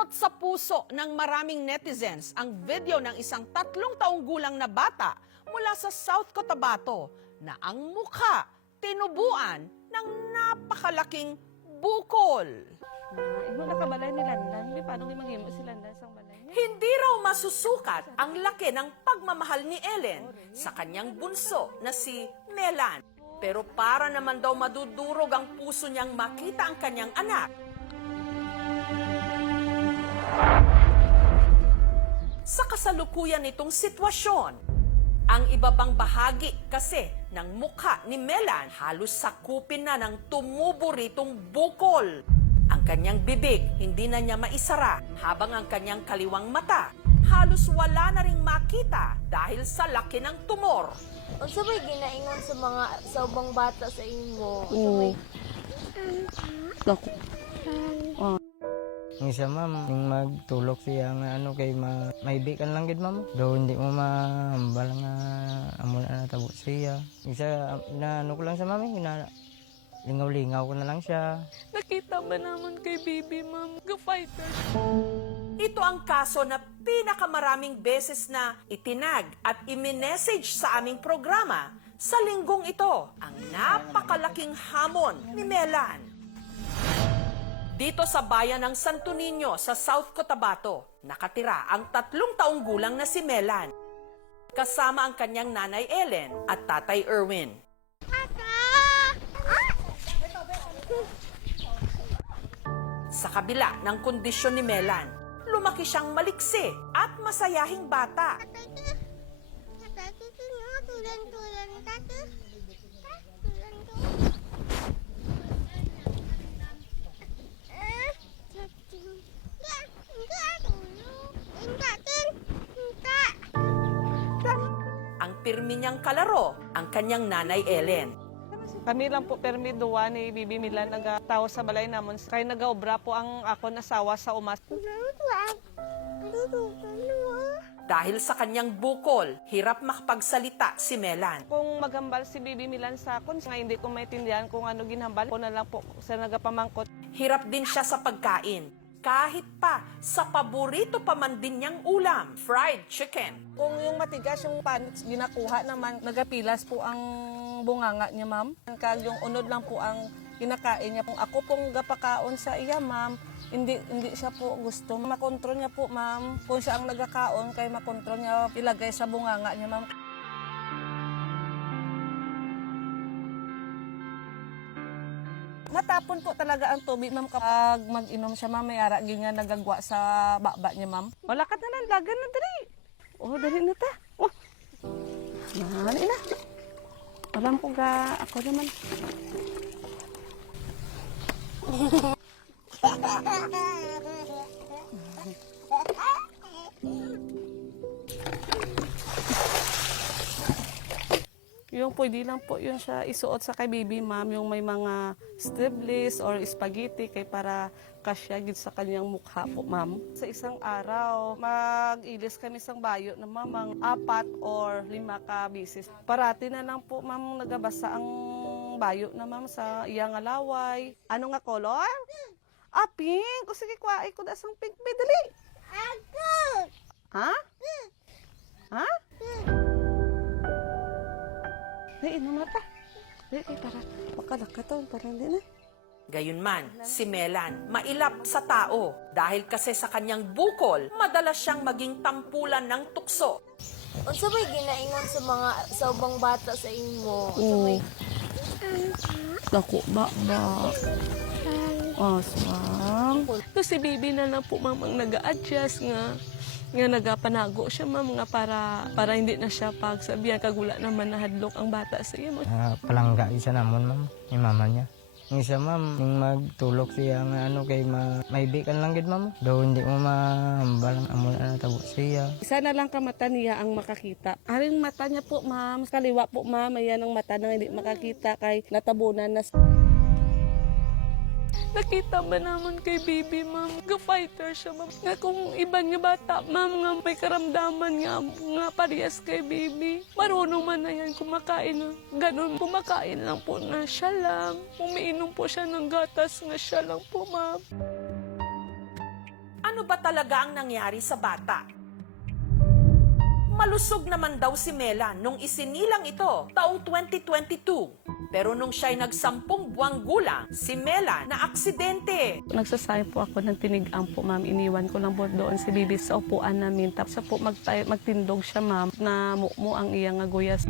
Pumurot sa puso ng maraming netizens ang video ng isang 3 taong gulang na bata mula sa South Cotabato na ang mukha tinubuan ng napakalaking bukol. Imo nakabalay ni Landan, di paano manghimo si Landan sang balay? Hindi raw masusukat ang laki ng pagmamahal ni Ellen sa kanyang bunso na si Melan. Pero para naman daw madudurog ang puso niyang makita ang kanyang anak, sa kasalukuyan nitong sitwasyon, ang ibabang bahagi kasi ng mukha ni Melan halos sakupin na ng tumubo ritong bukol. Ang kanyang bibig hindi na niya maisara habang ang kanyang kaliwang mata halos wala na ring makita dahil sa laki ng tumor. Unsa may ginaingon sa mga sa ubang bata sa imo? Dako. Ang isa ma'am, yung magtulok siya nga kay maibikan lang gid ma'am. Do hindi mo mahambal nga amo na natabo siya. Isa na ko lang sa mami, lingaw-lingaw ko na lang siya. Nakita ba naman kay Bibi, ma'am? Ga-fighter. Ito ang kaso na pinakamaraming beses na itinag at i-message sa aming programa sa linggong ito, ang napakalaking hamon ni Melan. Dito sa bayan ng Santo Niño sa South Cotabato, nakatira ang 3 taong gulang na si Melan, kasama ang kanyang nanay Ellen at tatay Erwin. Sa kabila ng kondisyon ni Melan, lumaki siyang maliksi at masayahing bata. Ang pirmi niyang kalaro, ang kanyang nanay Ellen. Kami lang po permi duwa ni Bibi Milan nagatawo sa balay namon. Kay nagaobra po ang akon asawa sa umas. Dahil sa kanyang bukol, hirap makapagsalita si Melan. Kung magambal si Bibi Milan sa akon, nga hindi ko maintindihan kung ano ginhambal, ko na lang po sa nagapamangkot. Hirap din siya sa pagkain. Kahit pa sa paborito pa man din niyang ulam, fried chicken. Kung yung matigas yung pan ginakuha naman, nagapilas po ang bunganga niya, ma'am. Kag yung unod lang po ang kinakain niya. Kung ako pong gapakaon sa iya, ma'am, hindi siya po gusto. Makontrol niya po, ma'am. Kung siya ang nagakaon, kay makontrol niya ilagay sa bunganga niya, ma'am. Natapon po talaga ang tubig, ma'am, kapag mag-inom siya, ma'am. May ara ganyan nagagwa sa baba niya, ma'am. Wala ka na lang, lagan na dali. Oh, dali na ta. Oh, dali na. Alam ko ga, ako naman. Yung pwede lang po yun siya isuot sa kay Bibi, ma'am, yung may mga sleeveless or spaghetti kay para kasya gid sa kanyang mukha po, ma'am. Sa isang araw, mag-ilis kami sang bayo na mamang 4 or 5 ka bisis. Parati na lang po, ma'am, nagabasa ang bayo na, ma'am, sa iyang alaway. Ano nga color? Ah, pink. O sige, kwaay ko da sang pink. Dali. Ha? Ha? Ay, ino mata. Ay, para makalaka to, para hindi na. Gayunman, si Melan mailap sa tao dahil kasi sa kanyang bukol, madalas siyang maging tampulan ng tukso. Unsa may ginaingon sa mga sa ubang bata sa imo? Unsa may Dako ba? Aswang. Tapos si Bibi na lang po, ma'am, ang nag-a-adjust nga nagapanago siya, ma'am, nga para hindi na siya pagsabihan kagula naman nahadlok ang bata sa iyo. Palangga isa namon ma'am, yung mama niya. Yung isa ma'am, yung magtulok siya nga kay maibikan lang gid ma'am. Do hindi mo mahambal amo na natabo siya. Isa na lang ka mata niya ang makakita. Aring mata niya po, ma'am, kaliwa po, ma'am, ayan ang mata na hindi makakita kay natabunan na. Nakita ba naman kay Bibi, ma'am? Ga-fighter siya, ma'am. Nga kung iba niya bata, ma'am, nga may karamdaman nga parehas kay Bibi. Marunong man na yan kumakain na. Ganun, kumakain lang po na siya lang. Umiinom po siya ng gatas nga siya lang po, ma'am. Ano Ano ba talaga ang nangyari sa bata? Malusog naman daw si Melan nung isinilang ito taong 2022. Pero nung siya'y nagsampung buwang gulang, si Melan na aksidente. Nagsasayang po ako ng tinigang po, ma'am. Iniwan ko lang po doon si Bibi sa upuan namin. Tapos po magtindog siya, ma'am, na mukmo ang iyang aguyas.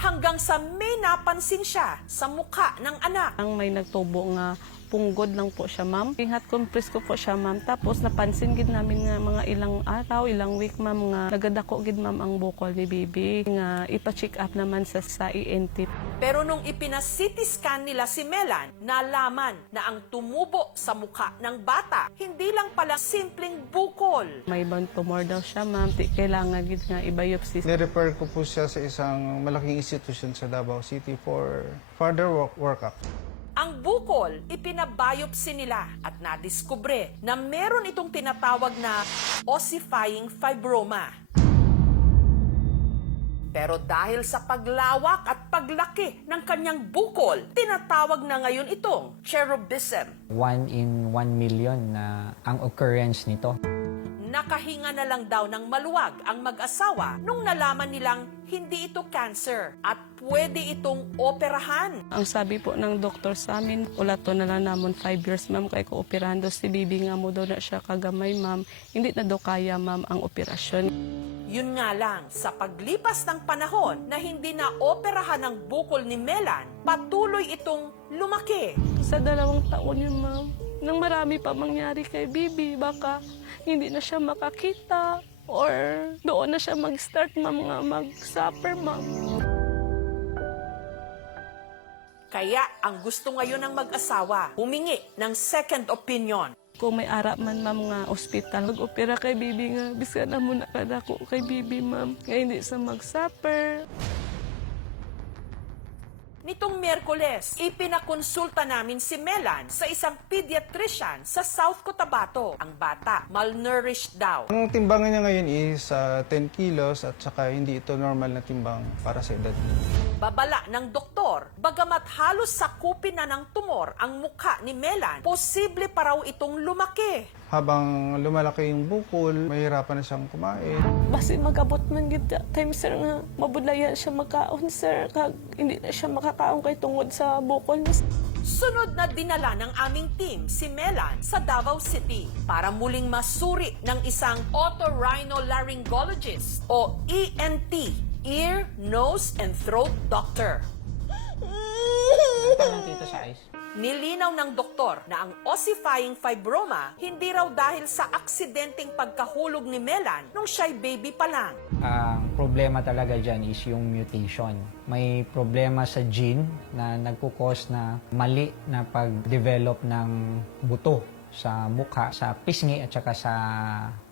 Hanggang sa may napansin siya sa mukha ng anak. Ang may nagtubo nga punggod lang po siya, ma'am. Ingat compress ko po siya, ma'am. Tapos napansin gid namin nga mga ilang araw, ilang week, ma'am, nga nagadako gid, ma'am, ang bukol ni Bibi. Nga ipa-check up naman sa ENT. Pero nung ipina-CT scan nila si Melan, nalaman na ang tumubo sa mukha ng bata, hindi lang pala simpleng bukol. May bone tumor daw siya, ma'am. Kailangan gid nga i-biopsy. Nirefer ko po siya sa isang malaking institution sa Davao City for further workup. Ang bukol, ipinabiopsy nila at nadiskubre na meron itong tinatawag na ossifying fibroma. Pero dahil sa paglawak at paglaki ng kanyang bukol, tinatawag na ngayon itong cherubism. 1 in 1 million na ang occurrence nito. Nakahinga na lang daw ng maluwag ang mag-asawa nung nalaman nilang hindi ito cancer at pwede itong operahan. Ang sabi po ng doktor sa amin, ulato na lang namon 5 years, ma'am, kay ko operahan daw si Bibi nga mo daw na siya kagamay, ma'am. Hindi na daw kaya, ma'am, ang operasyon. Yun nga lang, sa paglipas ng panahon na hindi na operahan ang bukol ni Melan, patuloy itong lumaki. Sa 2 taon yun, ma'am, nang marami pa mangyari kay Bibi, baka hindi na siya makakita or doon na siya mag-start, ma'am, nga mag-suffer, ma'am. Kaya ang gusto ngayon ng mag-asawa, humingi ng second opinion. Kung may ara man, ma'am, nga ospital, mag-opera kay Bibi nga, bisa na muna kadako kay Bibi, ma'am, nga hindi sa mag-suffer. Nitong Miyerkules, ipinakonsulta namin si Melan sa isang pediatrician sa South Cotabato. Ang bata, malnourished daw. Ang timbangan niya ngayon is 10 kilos at saka hindi ito normal na timbang para sa edad. Babala ng doktor, bagamat halos sakupin na ng tumor ang mukha ni Melan, posible pa raw itong lumaki. Habang lumalaki yung bukol, mahirapan na siyang kumain. Basi magabot man gid time, sir, nga mabudlayan siya makaon, sir, kag hindi na siya makakaon kay tungod sa bukol niya. Sunod na dinala ng aming team si Melan sa Davao City para muling masuri ng isang otorhinolaryngologist o ENT, ear, nose, and throat doctor. Nilinaw ng doktor na ang ossifying fibroma hindi raw dahil sa aksidenteng pagkahulog ni Melan nung siya'y baby pa lang. Ang problema talaga dyan is yung mutation. May problema sa gene na nagkukos na mali na pag-develop ng buto sa mukha, sa pisngi at saka sa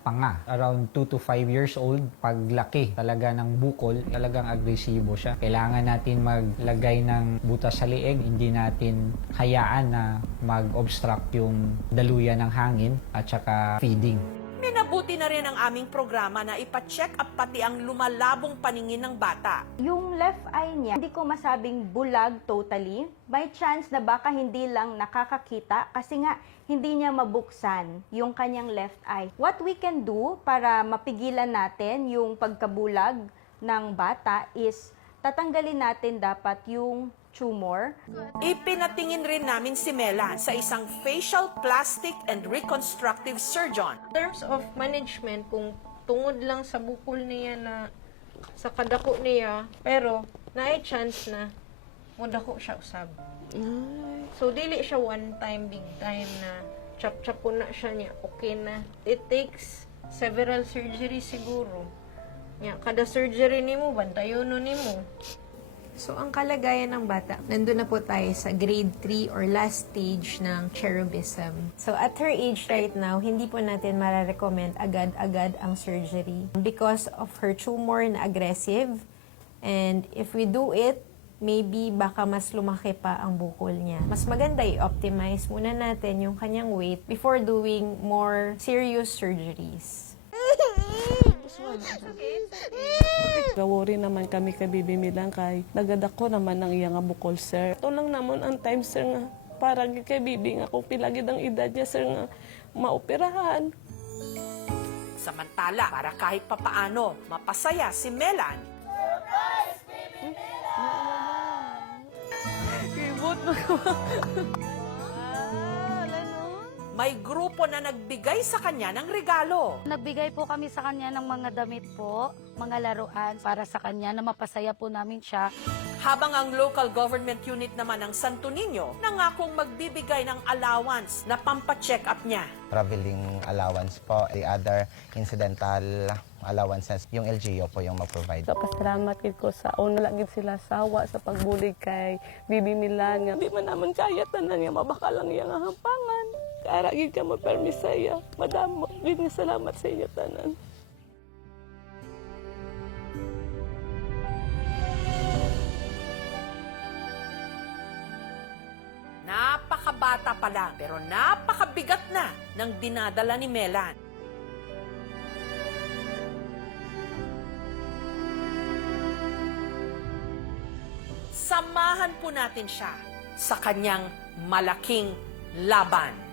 panga. Around 2 to 5 years old, paglaki talaga ng bukol, talagang agresibo siya. Kailangan natin maglagay ng butas sa liig, hindi natin hayaan na mag-obstruct yung daluyan ng hangin at saka feeding. Minabuti na rin ang aming programa na ipa-check up pati ang lumalabong paningin ng bata. Yung left eye niya, hindi ko masabing bulag totally. By chance na baka hindi lang nakakakita kasi nga hindi niya mabuksan yung kanyang left eye. What we can do para mapigilan natin yung pagkabulag ng bata is tatanggalin natin dapat yung tumor. Ipinatingin rin namin si Melan sa isang facial plastic and reconstructive surgeon. In terms of management, kung tungod lang sa bukol niya na sa kadako niya, pero naay chance na mudako siya usab. So, dili siya one time, big time na chap-chap po na siya niya, okay na. It takes several surgeries siguro. Kada surgery nimo, bantayon nimo. So, ang kalagayan ng bata, nandun na po tayo sa grade 3 or last stage ng cherubism. So, at her age right now, hindi po natin mararecommend agad-agad ang surgery because of her tumor na aggressive. And if we do it, maybe baka mas lumaki pa ang bukol niya. Mas maganda i-optimize muna natin yung kanyang weight before doing more serious surgeries. Gawori naman kami kay Bibi Milang kay nagadako naman ang iya nga bukol, sir. Ito lang naman ang time, sir, nga para kay Bibi nga kung pilagid ang edad niya, sir, nga maoperahan. Samantala, para kahit papaano mapasaya si Melan, Kibot na ko. may grupo na nagbigay sa kanya ng regalo. Nagbigay po kami sa kanya ng mga damit po, mga laruan para sa kanya na mapasaya po namin siya. Habang ang local government unit naman ng Santo Niño nangakong magbibigay ng allowance na pampacheck up niya. Traveling allowance po. The other incidental allowances, yung LGU po yung mag-provide. Pasalamat gid ko sa una lang gid sila sawa sa pagbulig kay Bibi Milan nga di man naman kaya tanan nga mabakalang iya nga hampangan. Kara gid ka mo permisaya. Madam, gid nga salamat sa inyo tanan. Napakabata pa lang pero napakabigat na ng dinadala ni Melan. Samahan po natin siya sa kanyang malaking laban.